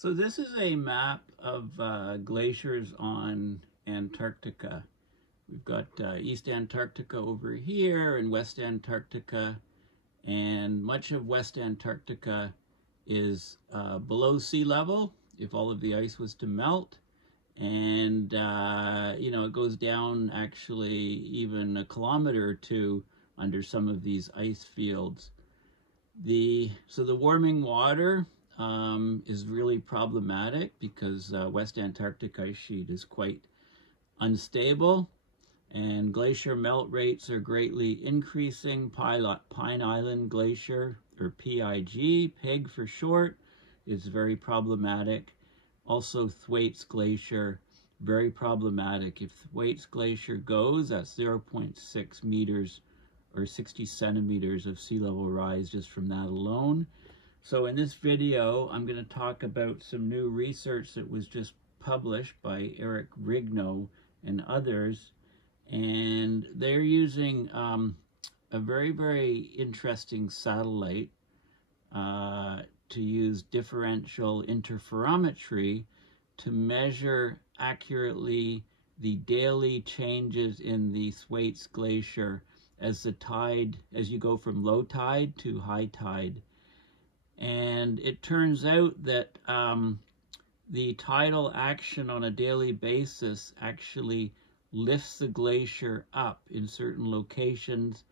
So this is a map of glaciers on Antarctica. We've got East Antarctica over here and West Antarctica, and much of West Antarctica is below sea level if all of the ice was to melt. And, you know, it goes down actually even a kilometer or two under some of these ice fields. So the warming water is really problematic because West Antarctic ice sheet is quite unstable, and glacier melt rates are greatly increasing. Pine Island Glacier, or PIG for short, is very problematic. Also Thwaites Glacier, very problematic. If Thwaites Glacier goes, that's 0.6 meters or 60 centimeters of sea level rise just from that alone. So in this video, I'm going to talk about some new research that was just published by Eric Rigno and others, and they're using a very, very interesting satellite to use differential interferometry to measure accurately the daily changes in the Thwaites Glacier as you go from low tide to high tide. And it turns out that the tidal action on a daily basis actually lifts the glacier up in certain locations,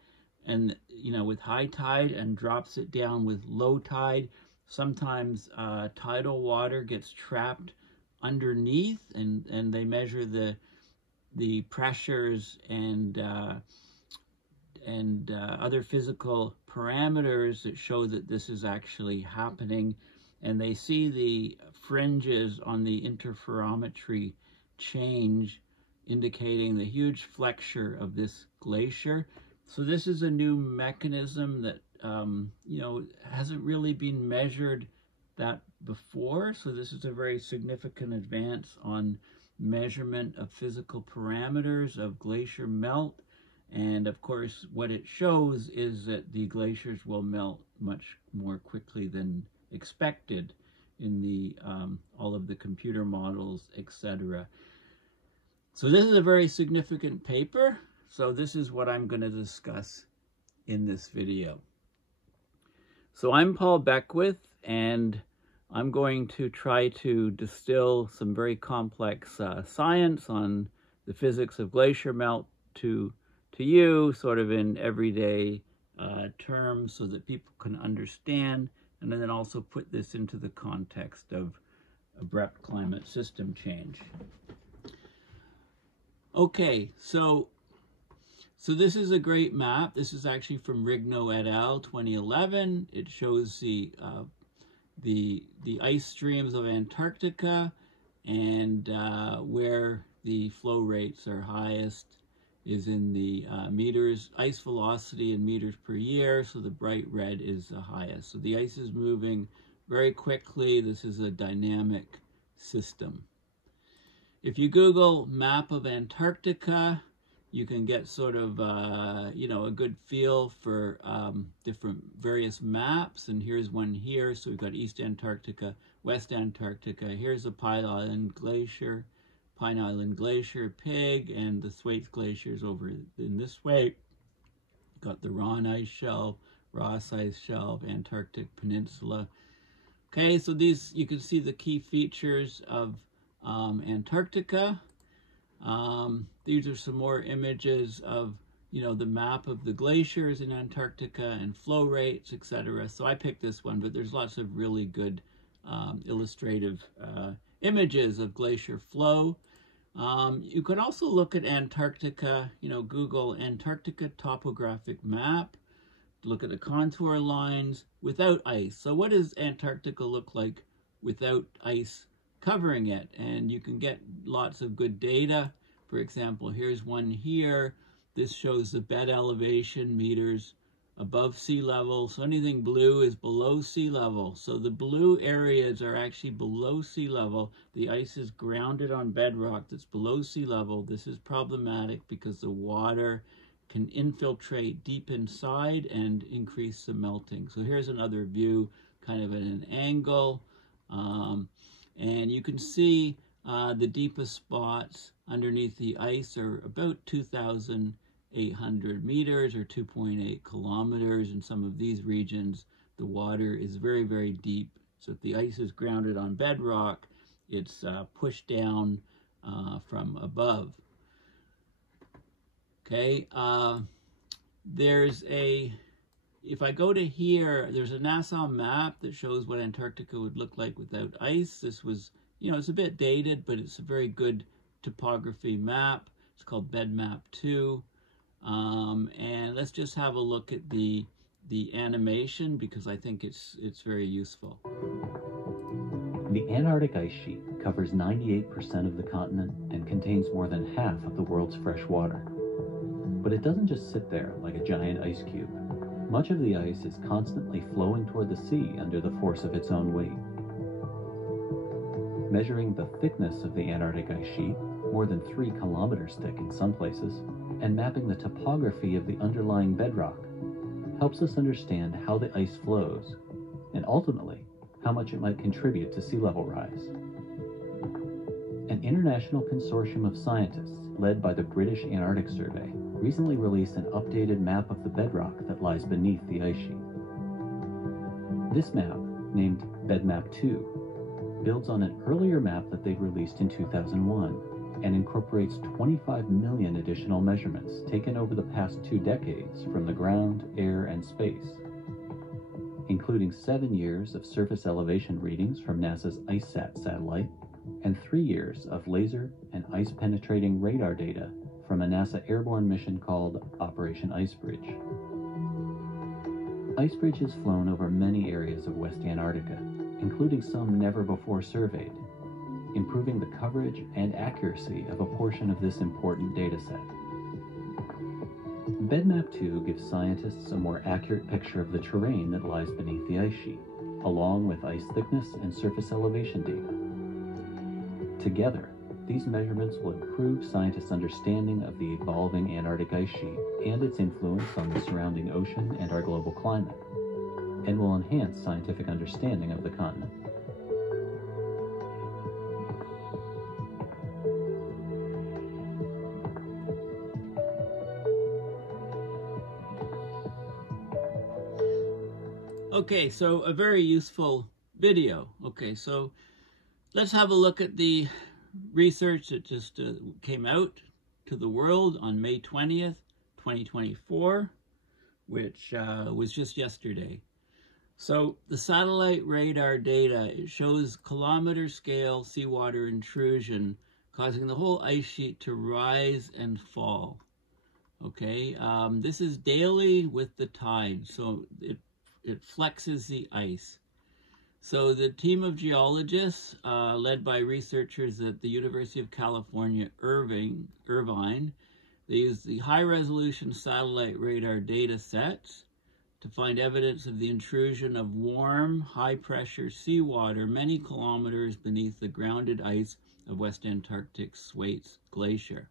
and with high tide, and drops it down with low tide. Sometimes tidal water gets trapped underneath, and they measure the pressures and other physical parameters that show that this is actually happening, and they see the fringes on the interferometry change, indicating the huge flexure of this glacier. So this is a new mechanism that hasn't really been measured that before. So this is a very significant advance on measurement of physical parameters of glacier melt. And of course, what it shows is that the glaciers will melt much more quickly than expected in the all of the computer models, etc. So this is a very significant paper. So this is what I'm going to discuss in this video. So I'm Paul Beckwith, and I'm going to try to distill some very complex science on the physics of glacier melt to you, sort of in everyday terms, so that people can understand, and then also put this into the context of abrupt climate system change. Okay, so this is a great map. This is actually from Rigno et al. 2011. It shows the ice streams of Antarctica, and where the flow rates are highest is in the meters, ice velocity in meters per year, so the bright red is the highest. So the ice is moving very quickly. This is a dynamic system. If you Google map of Antarctica, you can get sort of, a good feel for different various maps. And here's one here. So we've got East Antarctica, West Antarctica. Here's the Pine Island Glacier, PIG, and the Thwaites Glaciers over in this way. Got the Ross Ice Shelf, Antarctic Peninsula. Okay, so these, you can see the key features of Antarctica. These are some more images of, the map of the glaciers in Antarctica and flow rates, etc. So I picked this one, but there's lots of really good illustrative images of glacier flow. You could also look at Antarctica, Google Antarctica topographic map, look at the contour lines without ice. So what does Antarctica look like without ice covering it? And you can get lots of good data. For example, here's one here. This shows the bed elevation meters above sea level. So anything blue is below sea level. So the blue areas are actually below sea level. The ice is grounded on bedrock that's below sea level. This is problematic because the water can infiltrate deep inside and increase the melting. So here's another view, kind of at an angle. And you can see the deepest spots underneath the ice are about 2,800 meters or 2.8 kilometers. In some of these regions, the water is very, very deep. So if the ice is grounded on bedrock, it's pushed down from above. Okay, if I go to here, there's a NASA map that shows what Antarctica would look like without ice. This was, it's a bit dated, but it's a very good topography map. It's called BedMap 2. And let's just have a look at the animation, because I think it's very useful. The Antarctic ice sheet covers 98% of the continent and contains more than half of the world's fresh water. But it doesn't just sit there like a giant ice cube. Much of the ice is constantly flowing toward the sea under the force of its own weight. Measuring the thickness of the Antarctic ice sheet, more than 3 kilometers thick in some places, and mapping the topography of the underlying bedrock helps us understand how the ice flows, and ultimately, how much it might contribute to sea level rise. An international consortium of scientists, led by the British Antarctic Survey, recently released an updated map of the bedrock that lies beneath the ice sheet. This map, named BedMap 2, builds on an earlier map that they released in 2001 and incorporates 25 million additional measurements taken over the past 2 decades from the ground, air, and space, including 7 years of surface elevation readings from NASA's IceSat satellite and 3 years of laser and ice-penetrating radar data from a NASA airborne mission called Operation Icebridge. Icebridge has flown over many areas of West Antarctica, including some never before surveyed, improving the coverage and accuracy of a portion of this important data set. BedMap 2 gives scientists a more accurate picture of the terrain that lies beneath the ice sheet, along with ice thickness and surface elevation data. Together, these measurements will improve scientists' understanding of the evolving Antarctic ice sheet and its influence on the surrounding ocean and our global climate, and will enhance scientific understanding of the continent. Okay, so a very useful video. Okay, so let's have a look at the research that just came out to the world on May 20th, 2024, which was just yesterday. So the satellite radar data, it shows kilometer scale seawater intrusion causing the whole ice sheet to rise and fall. Okay, this is daily with the tide, so it flexes the ice. So the team of geologists, led by researchers at the University of California, Irvine, they used the high-resolution satellite radar data sets to find evidence of the intrusion of warm, high-pressure seawater many kilometers beneath the grounded ice of West Antarctic's Thwaites Glacier.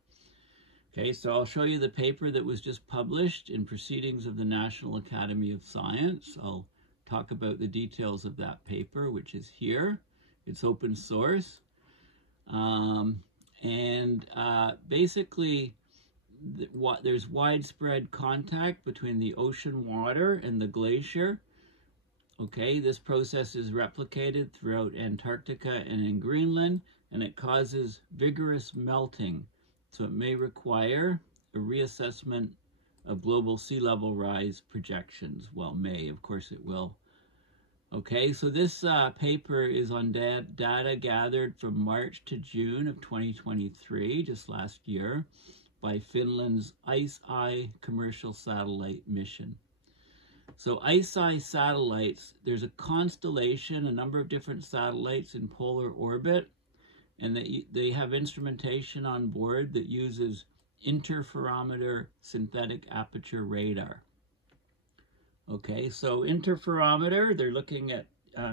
Okay, so I'll show you the paper that was just published in Proceedings of the National Academy of Science. I'll talk about the details of that paper, which is here. It's open source. Basically, there's widespread contact between the ocean water and the glacier. Okay, this process is replicated throughout Antarctica and in Greenland, and it causes vigorous melting. So it may require a reassessment of global sea level rise projections. Well, may, of course it will. Okay, so this paper is on data gathered from March to June of 2023, just last year, by Finland's ICEYE commercial satellite mission. So ICEYE satellites, there's a constellation, a number of different satellites in polar orbit, and they have instrumentation on board that uses interferometer synthetic aperture radar. Okay, so interferometer, they're looking at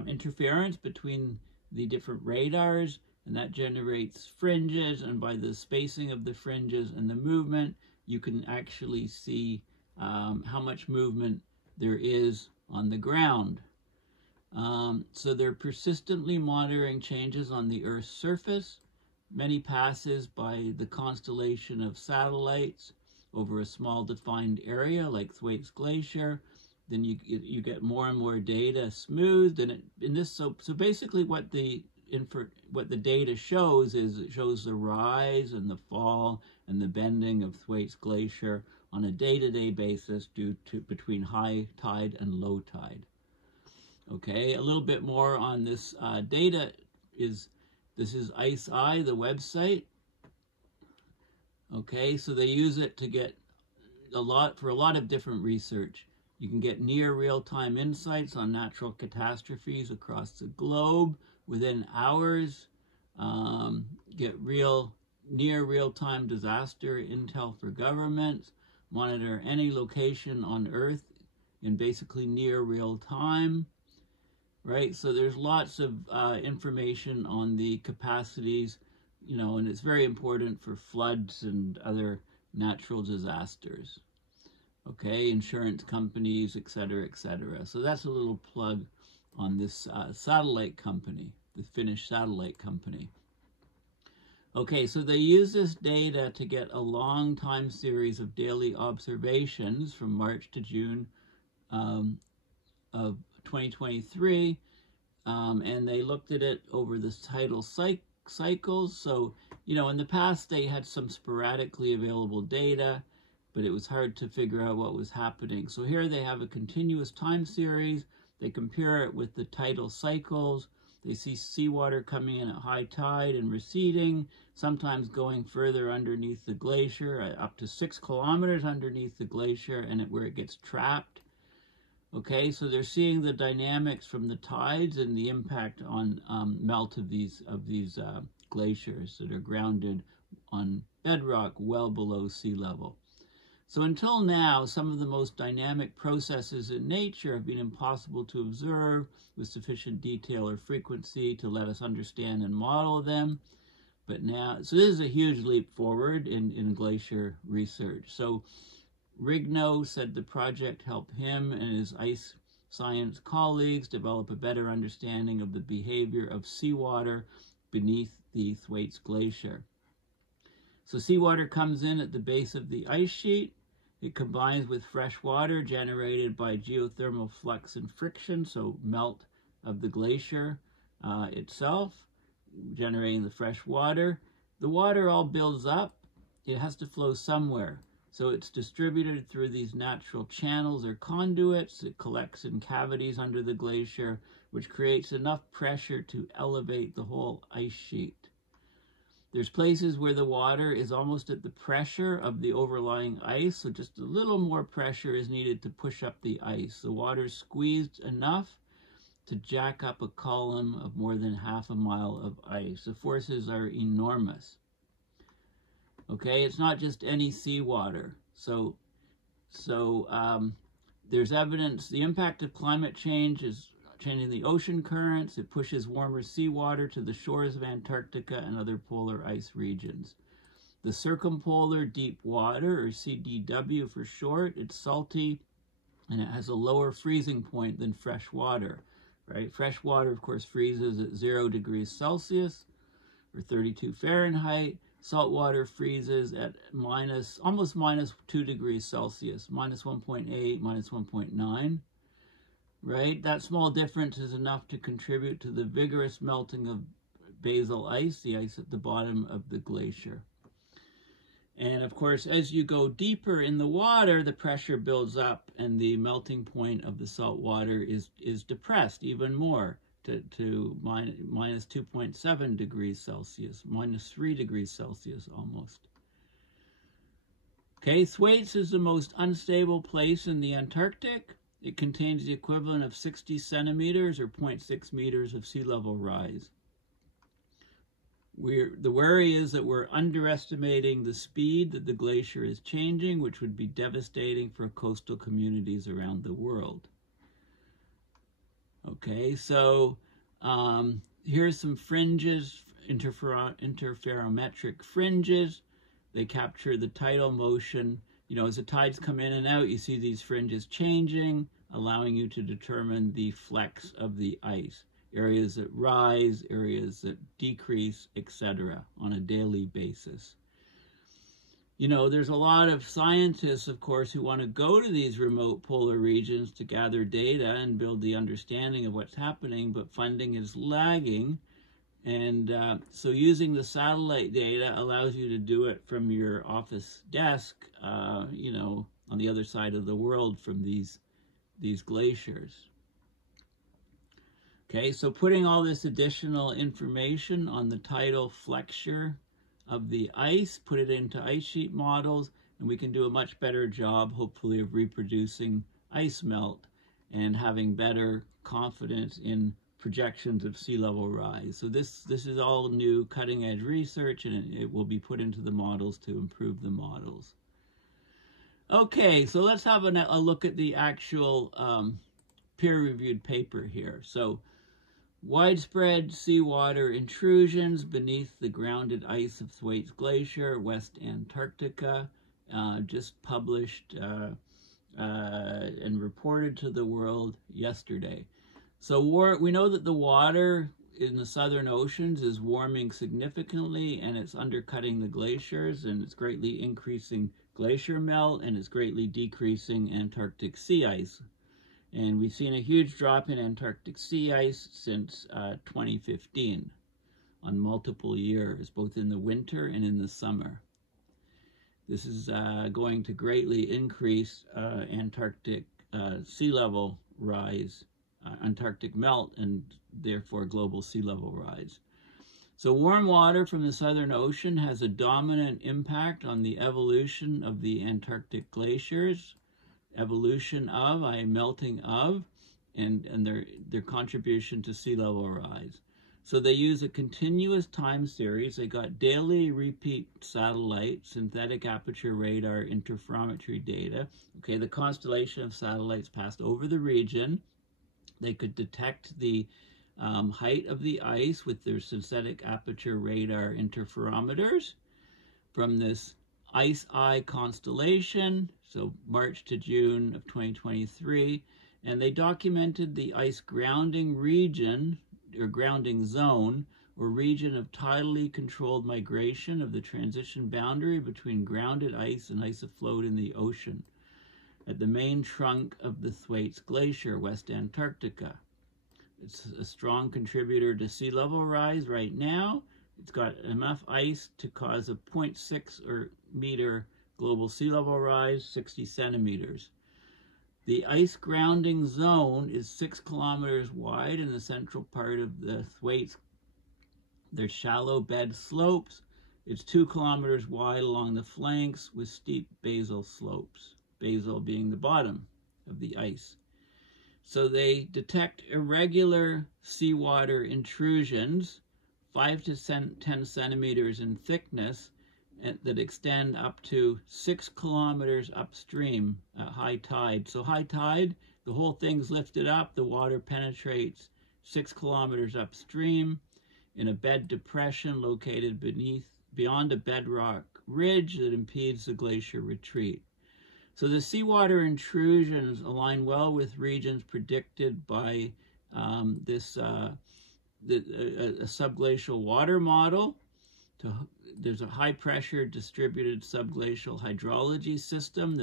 interference between the different radars, and that generates fringes, and by the spacing of the fringes and the movement, you can actually see how much movement there is on the ground. So they're persistently monitoring changes on the Earth's surface. Many passes by the constellation of satellites over a small defined area like Thwaites Glacier. Then you get more and more data smoothed, and so basically what the data shows is it shows the rise and the fall and the bending of Thwaites Glacier on a day-to-day basis between high tide and low tide. Okay, a little bit more on this data this is ICEYE, the website. Okay, so they use it to get for a lot of different research. You can get near real-time insights on natural catastrophes across the globe within hours. Get near real-time disaster intel for governments. Monitor any location on Earth in basically near real time. Right, so there's lots of information on the capacities, and it's very important for floods and other natural disasters. Okay, insurance companies, etc., etc. So that's a little plug on this satellite company, the Finnish satellite company. Okay, so they use this data to get a long time series of daily observations from March to June of 2023, and they looked at it over the tidal cycles. So, in the past they had some sporadically available data, but it was hard to figure out what was happening. So here they have a continuous time series. They compare it with the tidal cycles. They see seawater coming in at high tide and receding, sometimes going further underneath the glacier, up to 6 kilometers underneath the glacier, and where it gets trapped. Okay, so they're seeing the dynamics from the tides and the impact on melt of these glaciers that are grounded on bedrock well below sea level. So until now, some of the most dynamic processes in nature have been impossible to observe with sufficient detail or frequency to let us understand and model them. But now, so this is a huge leap forward in glacier research. So Rigno said the project helped him and his ice science colleagues develop a better understanding of the behavior of seawater beneath the Thwaites Glacier. So seawater comes in at the base of the ice sheet. It combines with fresh water generated by geothermal flux and friction, so melt of the glacier itself, generating the fresh water. The water all builds up. It has to flow somewhere. So it's distributed through these natural channels or conduits. It collects in cavities under the glacier, which creates enough pressure to elevate the whole ice sheet. There's places where the water is almost at the pressure of the overlying ice, so just a little more pressure is needed to push up the ice. The water's squeezed enough to jack up a column of more than half a mile of ice. The forces are enormous. Okay, it's not just any seawater. So there's evidence the impact of climate change is changing the ocean currents. It pushes warmer seawater to the shores of Antarctica and other polar ice regions. The circumpolar deep water, or CDW for short, it's salty and it has a lower freezing point than fresh water, right? Fresh water, of course, freezes at 0 degrees Celsius or 32 Fahrenheit. Salt water freezes at almost minus 2 degrees Celsius, minus 1.8, minus 1.9. Right? That small difference is enough to contribute to the vigorous melting of basal ice, the ice at the bottom of the glacier. And of course, as you go deeper in the water, the pressure builds up and the melting point of the salt water is depressed even more to minus 2.7 degrees Celsius, minus 3 degrees Celsius almost. Okay, Thwaites is the most unstable place in the Antarctic. It contains the equivalent of 60 centimeters or 0.6 meters of sea level rise. The worry is that we're underestimating the speed that the glacier is changing, which would be devastating for coastal communities around the world. Okay, so here's some fringes, interferometric fringes. They capture the tidal motion. As the tides come in and out, you see these fringes changing. allowing you to determine the flex of the ice, areas that rise, areas that decrease, etc., on a daily basis. You know, there's a lot of scientists, of course, who want to go to these remote polar regions to gather data and build the understanding of what's happening, but funding is lagging. And so using the satellite data allows you to do it from your office desk, you know, on the other side of the world from these glaciers. Okay, so putting all this additional information on the tidal flexure of the ice, put it into ice sheet models, and we can do a much better job, hopefully, of reproducing ice melt and having better confidence in projections of sea level rise. So this is all new cutting edge research, and it will be put into the models to improve the models. Okay, so let's have a look at the actual peer-reviewed paper here. So widespread seawater intrusions beneath the grounded ice of Thwaites Glacier, West Antarctica, just published and reported to the world yesterday. So we know that the water in the southern oceans is warming significantly, and it's undercutting the glaciers, and it's greatly increasing glacier melt, and it's greatly decreasing Antarctic sea ice. And we've seen a huge drop in Antarctic sea ice since 2015 on multiple years, both in the winter and in the summer. This is going to greatly increase Antarctic sea level rise, Antarctic melt, and therefore global sea level rise. So warm water from the Southern Ocean has a dominant impact on the evolution of the Antarctic glaciers. Evolution of, melting of, and their contribution to sea level rise. So they use a continuous time series. They got daily repeat satellite synthetic aperture radar interferometry data. Okay, the constellation of satellites passed over the region. They could detect the height of the ice with their synthetic aperture radar interferometers from this Ice Eye constellation, so March to June of 2023, and they documented the ice grounding region, or grounding zone, or region of tidally controlled migration of the transition boundary between grounded ice and ice afloat in the ocean at the main trunk of the Thwaites Glacier, West Antarctica. It's a strong contributor to sea level rise right now. It's got enough ice to cause a 0.6 meter global sea level rise, 60 centimeters. The ice grounding zone is 6 kilometers wide in the central part of the Thwaites. There's shallow bed slopes. It's 2 kilometers wide along the flanks with steep basal slopes, basal being the bottom of the ice. So they detect irregular seawater intrusions, 5 to 10 centimeters in thickness, that extend up to 6 kilometers upstream at high tide. So high tide, the whole thing's lifted up, the water penetrates 6 kilometers upstream in a bed depression located beyond a bedrock ridge that impedes the glacier retreat. So the seawater intrusions align well with regions predicted by a subglacial water model. There's a high pressure distributed subglacial hydrology system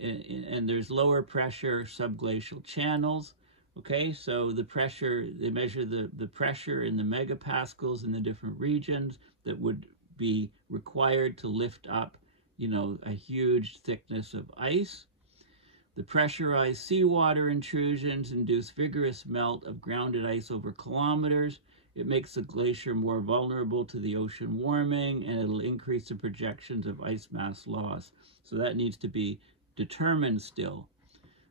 and there's lower pressure subglacial channels. Okay, so the pressure, they measure the pressure in the megapascals in the different regions that would be required to lift up, you know, a huge thickness of ice. The pressurized seawater intrusions induce vigorous melt of grounded ice over kilometers. It makes the glacier more vulnerable to the ocean warming, and it'll increase the projections of ice mass loss. So that needs to be determined still.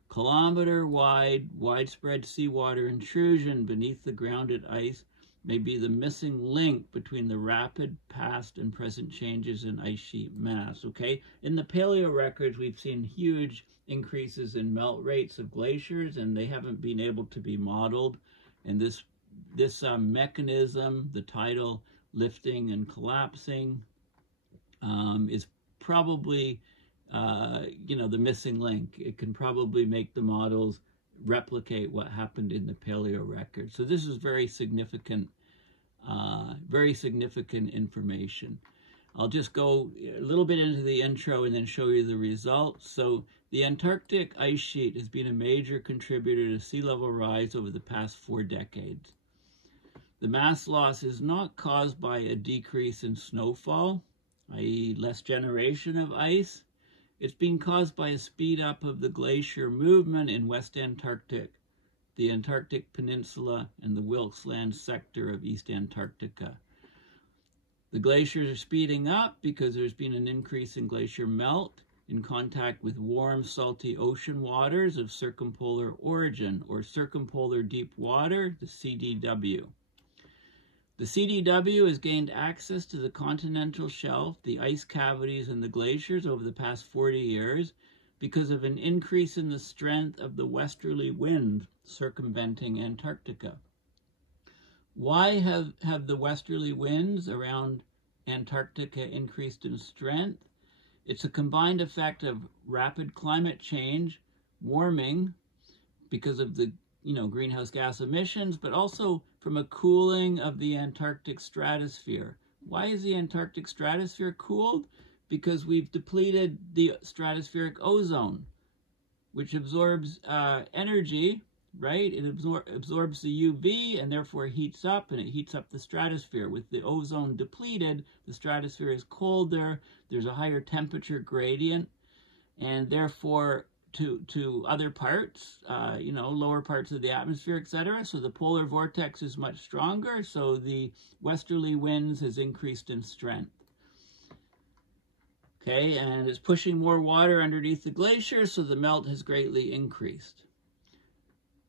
Kilometer-wide, widespread seawater intrusion beneath the grounded ice may be the missing link between the rapid past and present changes in ice sheet mass, okay? In the Paleorecords, we've seen huge increases in melt rates of glaciers, and they haven't been able to be modeled. And this mechanism, the tidal lifting and collapsing, is probably, you know, the missing link. It can probably make the models replicate what happened in the Paleorecords. So this is very significant information. I'll just go a little bit into the intro and then show you the results. So the Antarctic ice sheet has been a major contributor to sea level rise over the past 4 decades. The mass loss is not caused by a decrease in snowfall, i.e. less generation of ice. It's being caused by a speed up of the glacier movement in West Antarctic, the Antarctic Peninsula, and the Wilkes Land sector of East Antarctica. The glaciers are speeding up because there's been an increase in glacier melt in contact with warm, salty ocean waters of circumpolar origin, or circumpolar deep water, the CDW. The CDW has gained access to the continental shelf, the ice cavities, and the glaciers over the past 40 years because of an increase in the strength of the westerly wind circumventing Antarctica. Why have the westerly winds around Antarctica increased in strength? It's a combined effect of rapid climate change, warming because of the greenhouse gas emissions, but also from a cooling of the Antarctic stratosphere. Why is the Antarctic stratosphere cooled? Because we've depleted the stratospheric ozone, which absorbs energy, right? It absorbs the UV and therefore heats up, and it heats up the stratosphere. With the ozone depleted, the stratosphere is colder, there's a higher temperature gradient, and therefore to other parts, lower parts of the atmosphere, etc. So the polar vortex is much stronger, so the westerly winds has increased in strength. Okay, and it's pushing more water underneath the glacier, so the melt has greatly increased.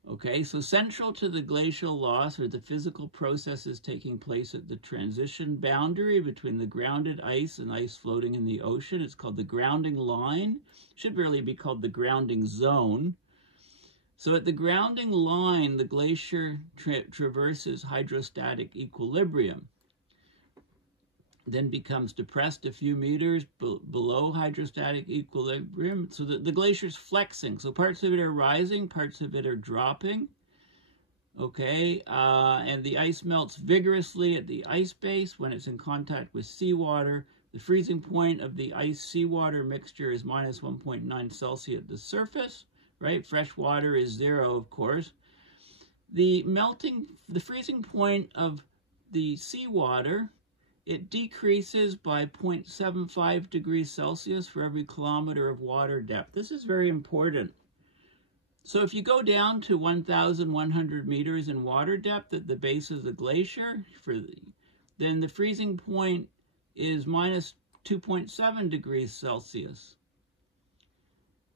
Okay, so central to the glacial loss are the physical processes taking place at the transition boundary between the grounded ice and ice floating in the ocean. It's called the grounding line. It should really be called the grounding zone. So at the grounding line, the glacier traverses hydrostatic equilibrium, then becomes depressed a few meters below hydrostatic equilibrium, so that the glacier's flexing. So parts of it are rising, parts of it are dropping. Okay, and the ice melts vigorously at the ice base when it's in contact with seawater. The freezing point of the ice-seawater mixture is minus 1.9 Celsius at the surface, right? Fresh water is 0, of course. The freezing point of the seawater, it decreases by 0.75 degrees Celsius for every kilometer of water depth. This is very important. So if you go down to 1,100 meters in water depth at the base of the glacier, then the freezing point is minus 2.7 degrees Celsius.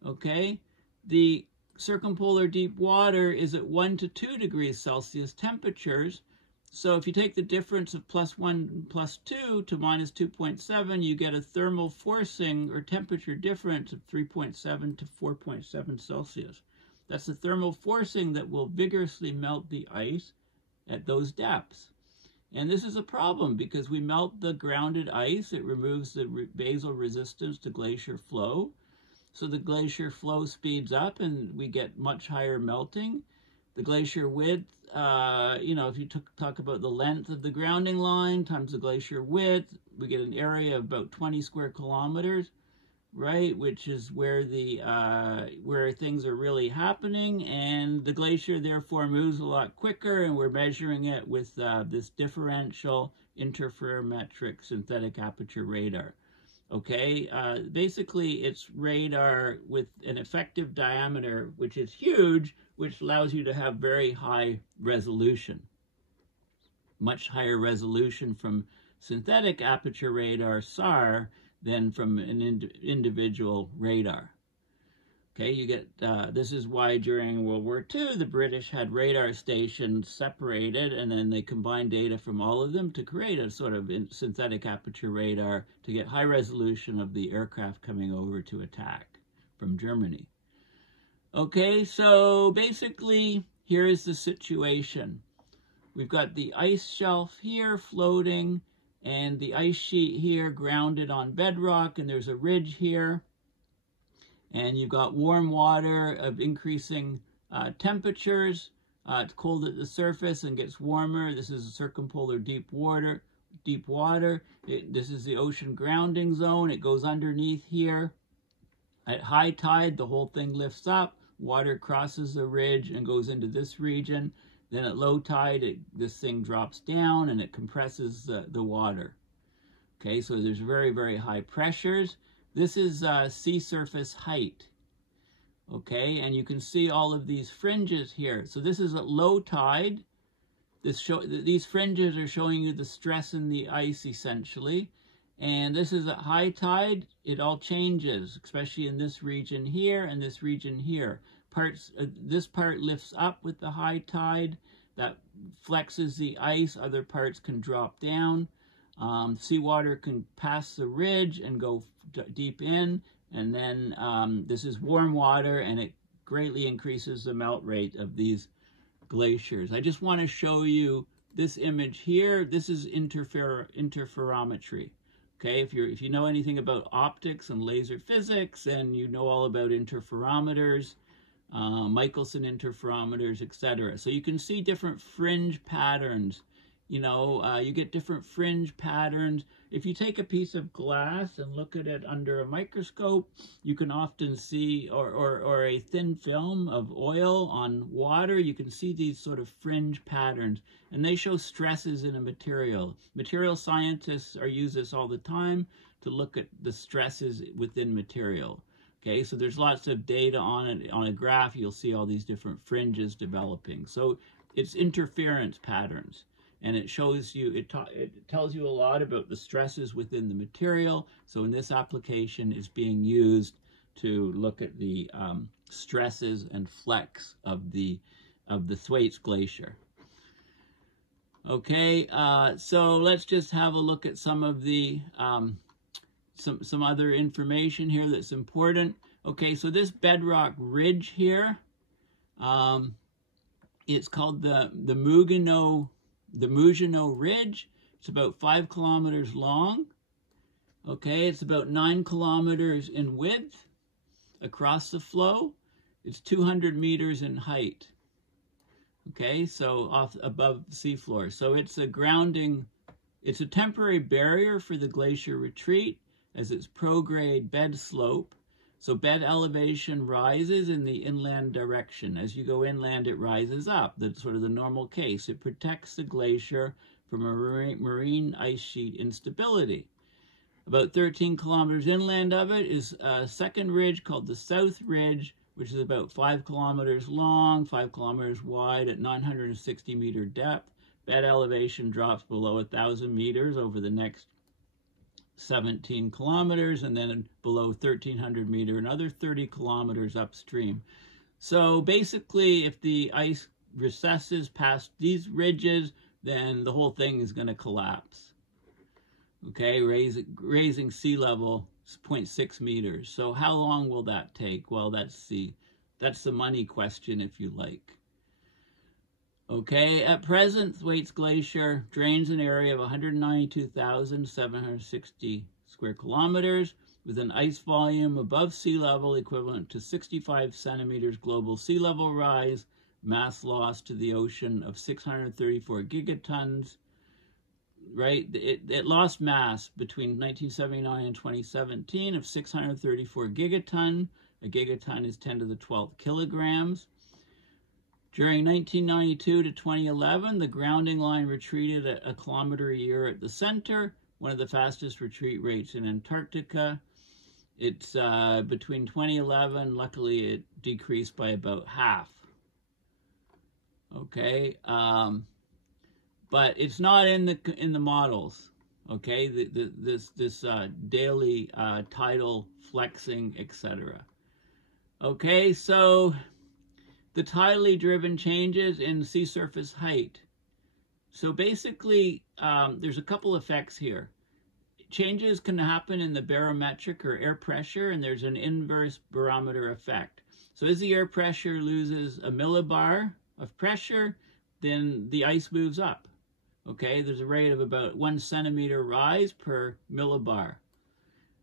Okay? The circumpolar deep water is at 1 to 2 degrees Celsius temperatures. So if you take the difference of +1 and +2 to minus 2.7, you get a thermal forcing or temperature difference of 3.7 to 4.7 Celsius. That's the thermal forcing that will vigorously melt the ice at those depths. And this is a problem because we melt the grounded ice. It removes the basal resistance to glacier flow. So the glacier flow speeds up and we get much higher melting. The glacier width, if you talk about the length of the grounding line times the glacier width, we get an area of about 20 square kilometers, right? Which is where where things are really happening, and the glacier therefore moves a lot quicker, and we're measuring it with this differential interferometric synthetic aperture radar. Okay, basically it's radar with an effective diameter, which is huge, which allows you to have very high resolution. Much higher resolution from synthetic aperture radar, SAR, than from an individual radar. Okay, you get, this is why during World War II, the British had radar stations separated, and then they combined data from all of them to create a sort of synthetic aperture radar to get high resolution of the aircraft coming over to attack from Germany. Okay, so basically, here is the situation. We've got the ice shelf here floating, and the ice sheet here grounded on bedrock, and there's a ridge here. And you've got warm water of increasing temperatures. It's cold at the surface and gets warmer. This is a circumpolar deep water. This is the ocean grounding zone. It goes underneath here. At high tide, the whole thing lifts up. Water crosses the ridge and goes into this region. Then at low tide, this thing drops down and it compresses the water. Okay, so there's very, very high pressures. This is sea surface height. Okay, and you can see all of these fringes here. So this is at low tide. These fringes are showing you the stress in the ice, essentially. And this is at high tide. It all changes, especially in this region here and this region here. This part lifts up with the high tide. That flexes the ice. Other parts can drop down. Seawater can pass the ridge and go deep in. And then this is warm water, and it greatly increases the melt rate of these glaciers. I just want to show you this image here. This is interferometry. Okay, if you know anything about optics and laser physics, and you know all about interferometers, Michelson interferometers, etc. So you can see different fringe patterns. You know, you get different fringe patterns. If you take a piece of glass and look at it under a microscope, you can often see, or a thin film of oil on water, you can see these sort of fringe patterns, and they show stresses in a material. Material scientists use this all the time to look at the stresses within material. Okay, so there's lots of data on it. On a graph, you'll see all these different fringes developing. So it's interference patterns. And it shows you, it tells you a lot about the stresses within the material. So in this application, it's being used to look at the stresses and flex of the Thwaites Glacier. Okay, so let's just have a look at some of the some other information here that's important. Okay, so this bedrock ridge here, it's called the Maginot Ridge. It's about 5 kilometers long. Okay, it's about 9 kilometers in width across the flow. It's 200 meters in height. Okay, so above seafloor. So it's a grounding, it's a temporary barrier for the glacier retreat as its prograde bed slope. So bed elevation rises in the inland direction. As you go inland, it rises up. That's sort of the normal case. It protects the glacier from a marine ice sheet instability. About 13 kilometers inland of it is a second ridge called the South Ridge, which is about 5 kilometers long, 5 kilometers wide at 960 meter depth. Bed elevation drops below 1,000 meters over the next 17 kilometers, and then below 1,300 meter, another 30 kilometers upstream. So basically, if the ice recesses past these ridges, then the whole thing is going to collapse. Okay, raising sea level 0.6 meters. So how long will that take? Well, that's the money question, if you like. Okay, at present, Thwaites Glacier drains an area of 192,760 square kilometers with an ice volume above sea level equivalent to 65 centimeters global sea level rise, mass loss to the ocean of 634 gigatons, right? It lost mass between 1979 and 2017 of 634 gigaton. A gigaton is 10 to the 12th kilograms. During 1992 to 2011, the grounding line retreated at 1 kilometer a year at the center, one of the fastest retreat rates in Antarctica. It's between 2011, luckily it decreased by about half. Okay, but it's not in the models. Okay, this daily tidal flexing, etc. Okay, so the tidally driven changes in sea surface height. So basically, there's a couple effects here. Changes can happen in the barometric or air pressure, and there's an inverse barometer effect. So as the air pressure loses a millibar of pressure, then the ice moves up. Okay, there's a rate of about 1 centimeter rise per millibar.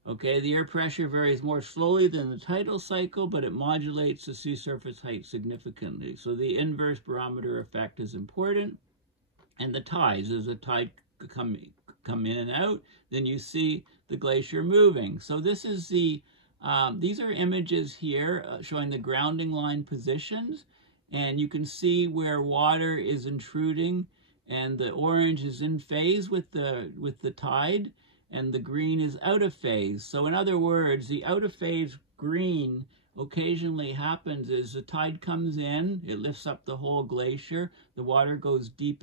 Okay, the air pressure varies more slowly than the tidal cycle, but it modulates the sea surface height significantly. So the inverse barometer effect is important. And the tides, as the tide come in and out, then you see the glacier moving. So this is these are images here showing the grounding line positions, and you can see where water is intruding, and the orange is in phase with the tide, and the green is out of phase. So in other words, the out of phase green occasionally happens is the tide comes in, it lifts up the whole glacier, the water goes deep,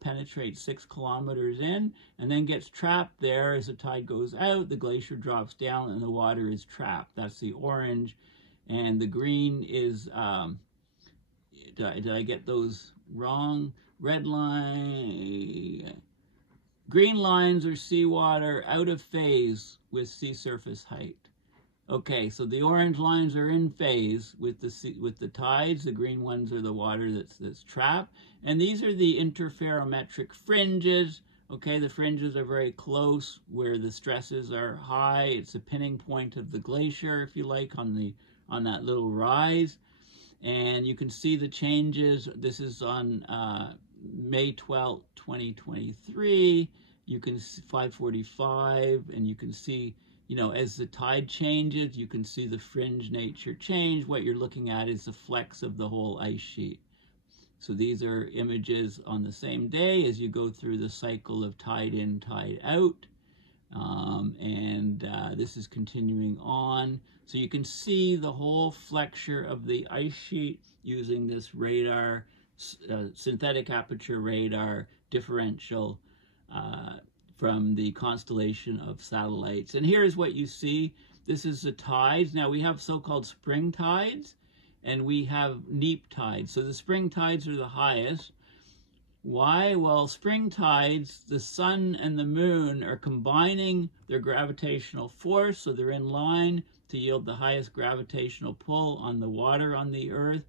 penetrates 6 kilometers in, and then gets trapped there. As the tide goes out, the glacier drops down and the water is trapped. That's the orange. And the green is, did I get those wrong? Red line, green lines are seawater out of phase with sea surface height. Okay, so the orange lines are in phase with the tides. The green ones are the water that's trapped. And these are the interferometric fringes. Okay, the fringes are very close where the stresses are high. It's a pinning point of the glacier, if you like, on that little rise. And you can see the changes. This is on May 12th, 2023. You can see 545, and you can see, you know, as the tide changes, you can see the fringe nature change. What you're looking at is the flex of the whole ice sheet. So these are images on the same day as you go through the cycle of tide in, tide out. This is continuing on. So you can see the whole flexure of the ice sheet using this radar, synthetic aperture radar differential from the constellation of satellites. And here's what you see. This is the tides. Now we have so-called spring tides and we have neap tides. So the spring tides are the highest. Why? Well, spring tides, the sun and the moon are combining their gravitational force, so they're in line to yield the highest gravitational pull on the water on the Earth,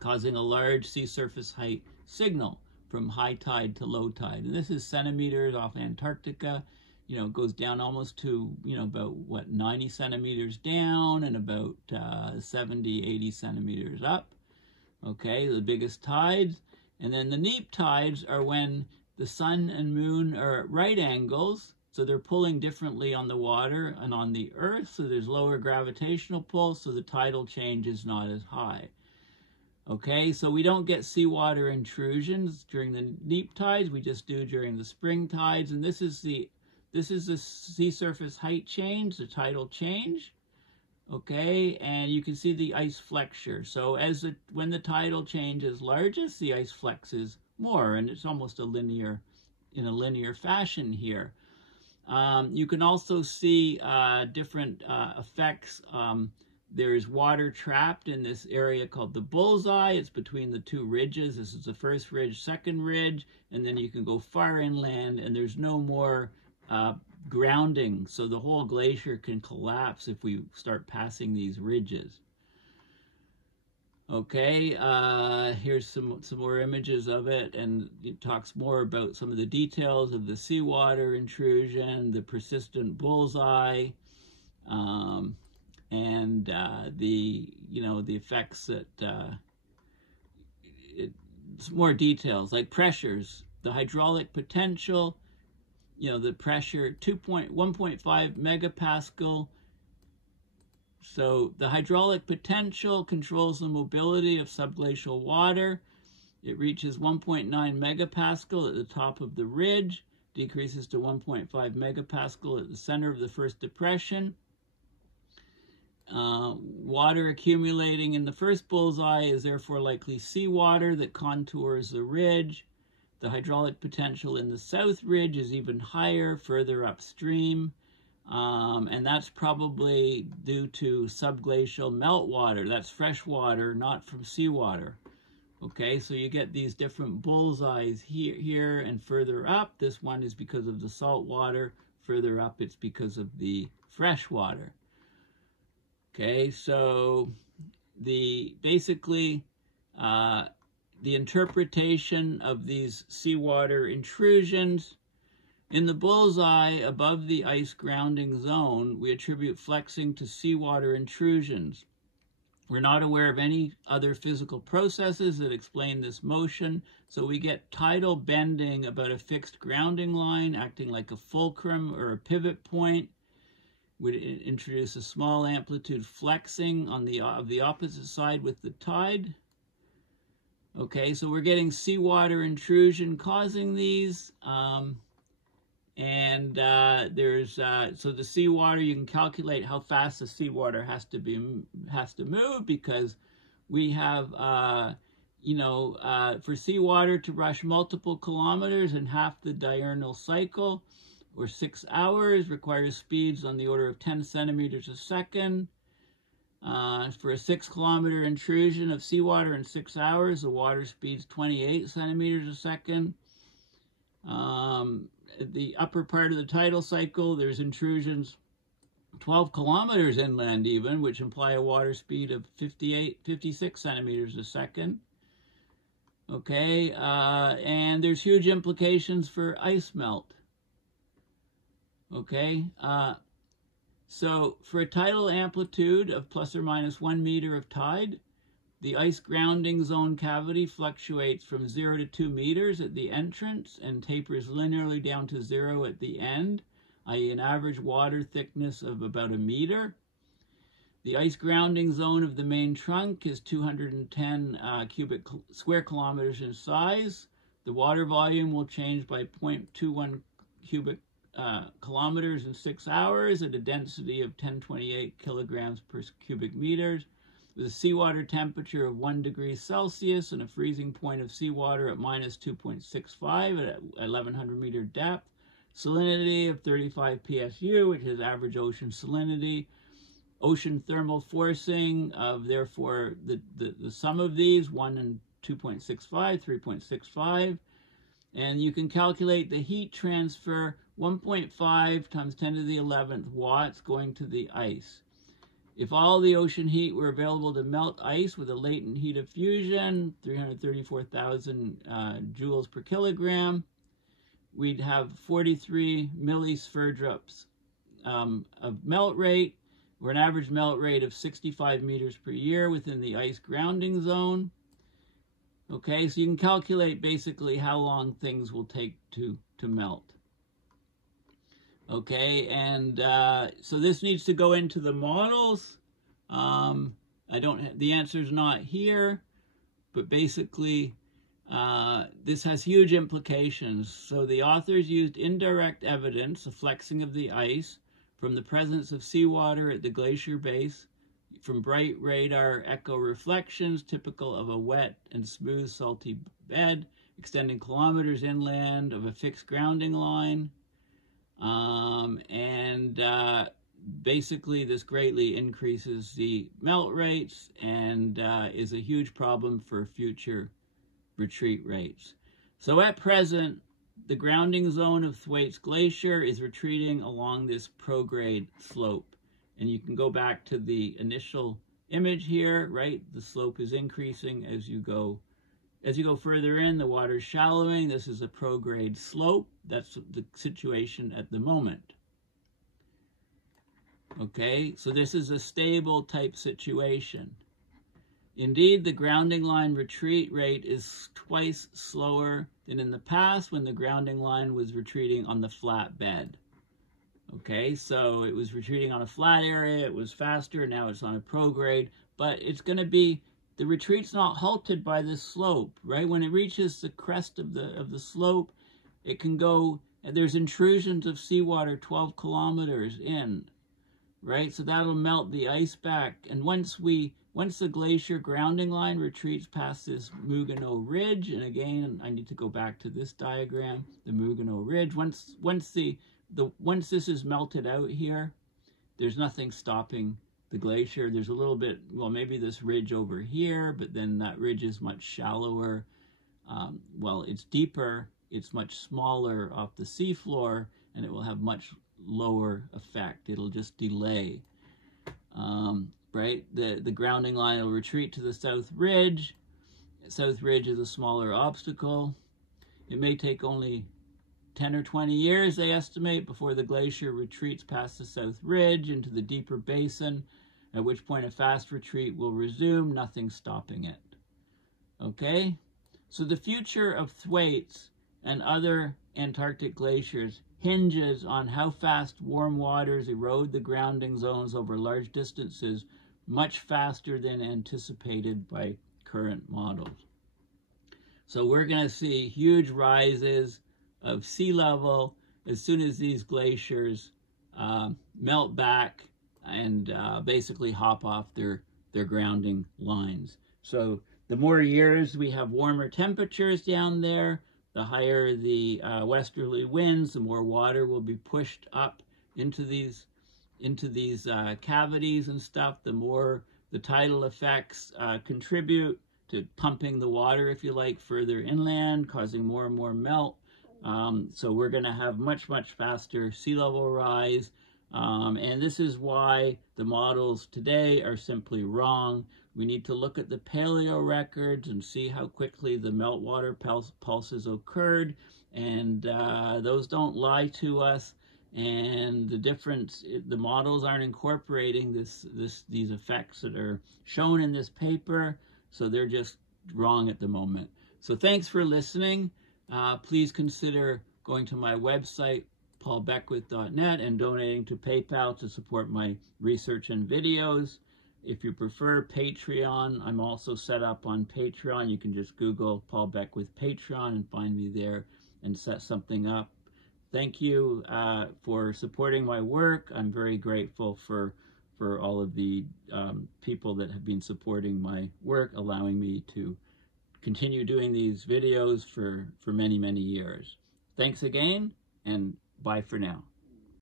causing a large sea surface height signal from high tide to low tide. And this is centimeters off Antarctica. You know, it goes down almost to, you know, about, what, 90 centimeters down and about 70, 80 centimeters up. Okay, the biggest tides. And then the neap tides are when the sun and moon are at right angles, so they're pulling differently on the water and on the Earth, so there's lower gravitational pull, so the tidal change is not as high. Okay, so we don't get seawater intrusions during the neap tides, we just do during the spring tides, and this is the sea surface height change, the tidal change. Okay, and you can see the ice flexure. So when the tidal change is largest, the ice flexes more, and it's almost in a linear fashion here. You can also see different effects. There's water trapped in this area called the bullseye. It's between the two ridges. This is the first ridge, second ridge, and then you can go far inland, and there's no more grounding, so the whole glacier can collapse if we start passing these ridges. Okay, here's some more images of it, and it talks more about some of the details of the seawater intrusion, the persistent bullseye, and the effects that it's more details like pressures, the hydraulic potential. You know, the pressure 1.5 megapascal. So the hydraulic potential controls the mobility of subglacial water. It reaches 1.9 megapascal at the top of the ridge, decreases to 1.5 megapascal at the center of the first depression. Water accumulating in the first bullseye is therefore likely seawater that contours the ridge. The hydraulic potential in the south ridge is even higher, further upstream, and that's probably due to subglacial meltwater. That's fresh water, not from seawater. Okay, so you get these different bullseyes here and further up. This one is because of the salt water. Further up, it's because of the fresh water. Okay, so basically, the interpretation of these seawater intrusions In the bullseye above the ice grounding zone, we attribute flexing to seawater intrusions. We're not aware of any other physical processes that explain this motion, so we get tidal bending about a fixed grounding line acting like a fulcrum or a pivot point. Would introduce a small amplitude flexing on the opposite side with the tide. Okay, so we're getting seawater intrusion causing these. So the seawater, you can calculate how fast the seawater has to move, because we have for seawater to rush multiple kilometers in half the diurnal cycle, or 6 hours, requires speeds on the order of 10 centimeters a second. For a 6-kilometer intrusion of seawater in 6 hours, the water speed's 28 centimeters a second. At the upper part of the tidal cycle, there's intrusions 12 kilometers inland even, which imply a water speed of 56 centimeters a second. Okay, and there's huge implications for ice melt. Okay, so for a tidal amplitude of plus or minus 1 meter of tide, the ice grounding zone cavity fluctuates from 0 to 2 meters at the entrance and tapers linearly down to 0 at the end, i.e. an average water thickness of about 1 meter. The ice grounding zone of the main trunk is 210 square kilometers in size. The water volume will change by 0.21 cubic kilometers in 6 hours at a density of 1028 kilograms per cubic meters, with a seawater temperature of 1 degree Celsius and a freezing point of seawater at minus 2.65 at 1100 meter depth, salinity of 35 PSU, which is average ocean salinity, ocean thermal forcing of, therefore, the sum of these, 1 and 2.65, 3.65, and you can calculate the heat transfer, 1.5 times 10 to the 11th watts going to the ice. If all the ocean heat were available to melt ice with a latent heat of fusion, 334,000 joules per kilogram, we'd have 43 millisverdrups of melt rate, or an average melt rate of 65 meters per year within the ice grounding zone. Okay, so you can calculate basically how long things will take to melt. Okay, and so this needs to go into the models. The answer's not here, but basically this has huge implications. So the authors used indirect evidence, the flexing of the ice, from the presence of seawater at the glacier base, from bright radar echo reflections typical of a wet and smooth salty bed extending kilometers inland of a fixed grounding line. Basically this greatly increases the melt rates and is a huge problem for future retreat rates. So at present, the grounding zone of Thwaites Glacier is retreating along this prograde slope. And you can go back to the initial image here, right? The slope is increasing as you go further in, the water's shallowing. This is a prograde slope. That's the situation at the moment. Okay, so this is a stable type situation. Indeed, the grounding line retreat rate is twice slower than in the past when the grounding line was retreating on the flat bed. Okay, so it was retreating on a flat area, it was faster, now it's on a prograde, but it's going to be, the retreat's not halted by this slope, right? When it reaches the crest of the slope, it can go, there's intrusions of seawater 12 kilometers in, right? So that'll melt the ice back, and once the glacier grounding line retreats past this Mugano Ridge, and again, I need to go back to this diagram, the Mugano Ridge, once this is melted out here, there's nothing stopping the glacier. There's a little bit, well, maybe this ridge over here, but then that ridge is much shallower. Well, it's deeper, it's much smaller off the seafloor, and it will have much lower effect. It'll just delay, right? The grounding line will retreat to the South Ridge. South Ridge is a smaller obstacle. It may take only 10 or 20 years, they estimate, before the glacier retreats past the South Ridge into the deeper basin, at which point a fast retreat will resume, nothing stopping it. Okay? So the future of Thwaites and other Antarctic glaciers hinges on how fast warm waters erode the grounding zones over large distances, much faster than anticipated by current models. So we're going to see huge rises of sea level as soon as these glaciers melt back and basically hop off their grounding lines. So the more years we have warmer temperatures down there, the higher the westerly winds, the more water will be pushed up into these cavities and stuff, the more the tidal effects contribute to pumping the water, if you like, further inland, causing more and more melt. So we're going to have much, much faster sea level rise. And this is why the models today are simply wrong. We need to look at the Paleorecords and see how quickly the meltwater pulses occurred. And those don't lie to us. And the difference, the models aren't incorporating these effects that are shown in this paper. So they're just wrong at the moment. So thanks for listening. Please consider going to my website, paulbeckwith.net, and donating to PayPal to support my research and videos. If you prefer Patreon, I'm also set up on Patreon. You can just Google Paul Beckwith Patreon and find me there and set something up. Thank you for supporting my work. I'm very grateful for all of the people that have been supporting my work, allowing me to continue doing these videos for many, many years. Thanks again, and bye for now.